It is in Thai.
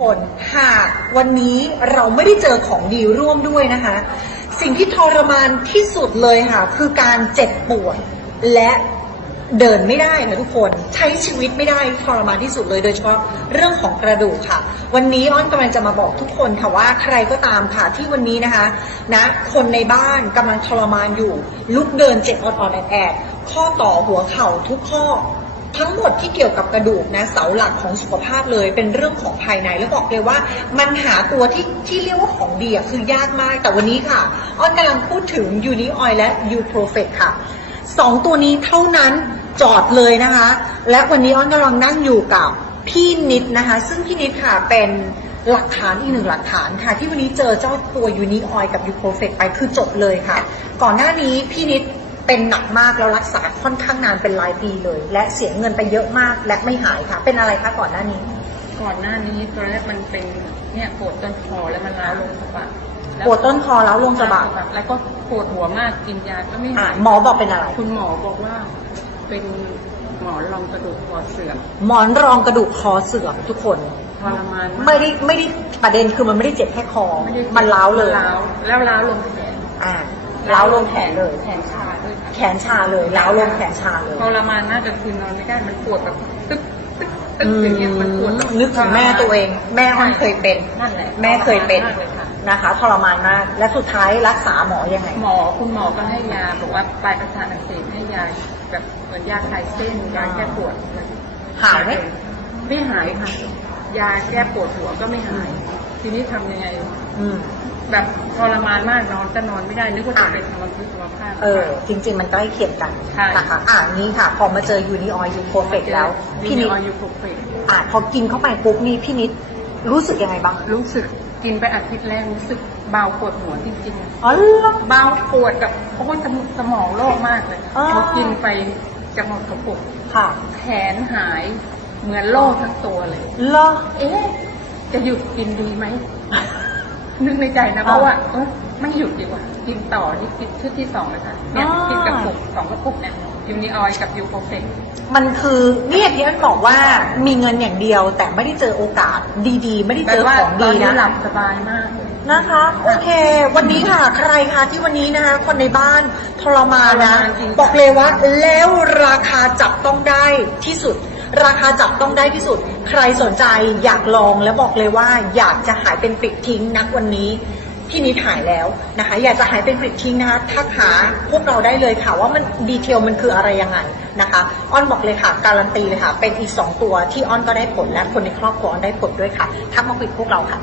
คนหากวันนี้เราไม่ได้เจอของดีร่วมด้วยนะคะ สิ่งที่ทรมานที่สุดเลยค่ะ คือการเจ็บปวดและเดินไม่ได้นะทุกคนใช้ชีวิตไม่ได้ทรมานที่สุดเลยโดยเฉพาะเรื่องของกระดูกค่ะ วันนี้อ้อนกำลังจะมาบอกทุกคนค่ะว่าใครก็ตามค่ะที่วันนี้นะคะนะคนในบ้านกำลังทรมานอยู่ ลุกเดินเจ็บอ่อนๆแอดๆข้อต่อหัวเข่าทุกข้อ ทั้งหมดที่เกี่ยวกับกระดูกนะเสาหลักของสุขภาพเลย เป็นเรื่องของภายในแล้วบอกเลยว่า มันหาตัวที่ที่เรียกว่าของดีอะคือยากมากแต่วันนี้ค่ะอ้อนกำลังพูดถึงยูนิออยและยูโปรเฟกค่ะสองตัวนี้เท่านั้นจอดเลยนะคะ และวันนี้อ้อนกำลังนั่งอยู่กับพี่นิดนะคะ ซึ่งพี่นิดค่ะเป็นหลักฐานอีกหนึ่งหลักฐานค่ะ ที่วันนี้เจอเจ้าตัวยูนิออยกับยูโปรเฟกไปคือจบเลยค่ะ ก่อนหน้านี้พี่นิด เป็นหนักมากแล้วรักษาค่อนข้างนานเป็นหลายปีเลย และเสียเงินไปเยอะมากและไม่หายค่ะ เป็นอะไรคะก่อนหน้านี้ ก่อนหน้านี้ตอนแรกมันเป็นเนี่ยปวดต้นคอแล้วมันร้าวลงสะบักแล้ปวดต้นคอแล้วลงสะบักแล้วก็ปวดหัวมากกินยาก็ไม่อะหายหมอบอกเป็นอะไร คุณหมอบอกว่าเป็นหมอนรองกระดูกคอเสื่อมหมอนรองกระดูกคอเสื่อมทุกคนทรมานากไม่ได้ไม่ได้ประเด็นคือมันไม่ได้เจ็บแค่คอไได้มันร้าวเลยร้าวแล้วร้าวลงแขนอ่า ร้าวลงแขนเลย แขนชาด้วยค่ะแขนชาเลยร้าวลงแขนชาเลยทรมานมากจนคืนนอนไม่ได้มันปวดแบบตึ๊บตึ๊บตึ๊บอือย่างเงี้ยมันปวดแบบนึกถึงแม่ตัวเอง แม่อ้อนเคยเป็น นั่นแหละแม่เคยเป็น ทรมานมากเลยค่ะ นะคะทรมานมาก และสุดท้ายรักษาหมอยังไง หมอคุณหมอก็ให้ยาบอกว่าปลายประสาทอักเสบให้ยาแบบเหมือนยาคลายเส้นยาแก้ปวดหายไหม ไม่หายค่ะ ยาแก้ปวดหัวก็ไม่หาย ทีนี้ทำยังไง อืม แบบทรมานมากนอนก็นอนไม่ได้นึกว่าจะเป็นสมพิษสมภาพ เออ จริง ๆ มันใกล้เคียงกันใช่ นะคะ อ่านี้ค่ะ พอมาเจอยูนิออยยูโปรเฟกแล้ว พี่นิดออยยูโปรเฟกอ่าพอกินเข้าไปปุ๊บนี่พี่นิดรู้สึกยังไงบ้างรู้สึกกินไปอาทิตย์แรกรู้สึกเบาปวดหัวจริงอ๋อเหรอๆเบาปวดแบบโอ้ยสมองสมองโล่งมากเลยอ๋อพอกินไปจะหมดกระปุกค่ะแขนหายเหมือนโล่ทั้งตัวเลย เหรอ เอ๊ะ จะหยุดกินดีไหม นึกในใจนะเพราะว่าเออไม่หยุดดีกว่ากินต่อนี่กินชุดที่สองเลยค่ะเนี่ยอ๋อ กินกระปุกสองกระปุกเนี่ยยูนิออยกับยูโปรเฟกมันคือเนี่ยที่อันบอกว่ามีเงินอย่างเดียวแต่ไม่ได้เจอโอกาสดีๆ ไม่ได้แต่เจอว่าของตอดีนนี้นะ หลับสบายมากเลย นะคะ โอเค วันนี้ค่ะใครคะที่วันนี้นะคะคนในบ้านทรมานนะทรมานจริงบอกเลยว่าแล้วราคาจับต้องได้ที่สุด ราคาจับต้องได้ที่สุด ใครสนใจอยากลองและบอกเลยว่า อยากจะหายเป็นปลิดทิ้งนักวันนี้พี่นิดหายแล้วนะคะ อยากจะหายเป็นปลิดทิ้งนะคะทักหาพวกเราได้เลยค่ะ ว่ามันดีเทลมันคืออะไรยังไงนะคะอ้อนบอกเลยค่ะ การันตีเลยค่ะ เป็นอีกสองตัวที่อ้อนก็ได้ผลและคนในครอบครัวอ้อนได้ผลด้วยค่ะทักมาคุยกับพวกเราค่ะ